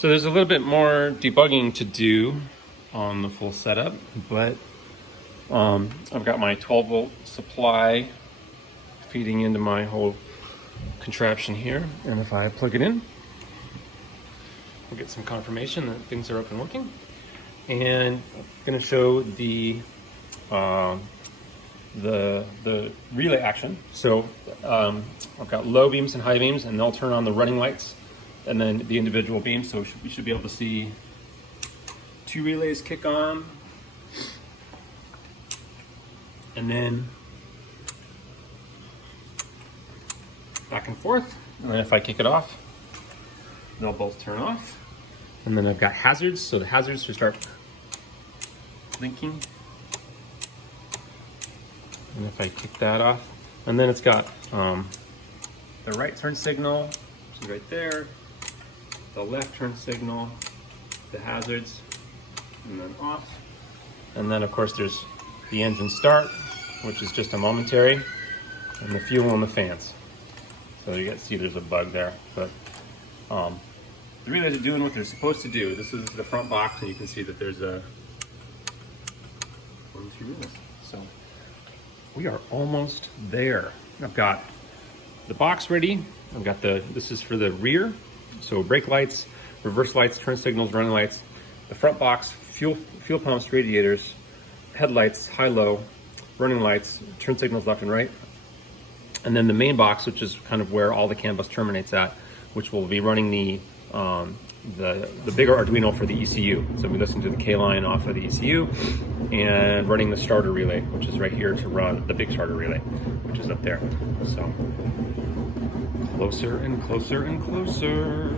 So there's a little bit more debugging to do on the full setup, but I've got my 12-volt supply feeding into my whole contraption here, and if I plug it in, we'll get some confirmation that things are up and working. And I'm going to show the relay action. So I've got low beams and high beams, and they'll turn on the running lights and then the individual beams. So we should be able to see two relays kick on, and then back and forth. And then if I kick it off, they'll both turn off. And then I've got hazards, so the hazards should start blinking. And if I kick that off, and then it's got the right turn signal, which is right there, the left turn signal, the hazards, and then off. And then of course there's the engine start, which is just a momentary, and the fuel and the fans. So you see there's a bug there, but the relays are doing what they're supposed to do. This is the front box, and you can see that there's a 2 relays. So we are almost there. I've got the box ready. I've got this is for the rear, so brake lights, reverse lights, turn signals, running lights. The front box, fuel pumps, radiators, headlights, high-low, running lights, turn signals left and right. And then the main box, which is kind of where all the CanBus terminates at, which will be running the bigger Arduino for the ECU. So we listen to the K line off of the ECU and running the starter relay, which is right here to run the big starter relay, which is up there. So closer and closer and closer.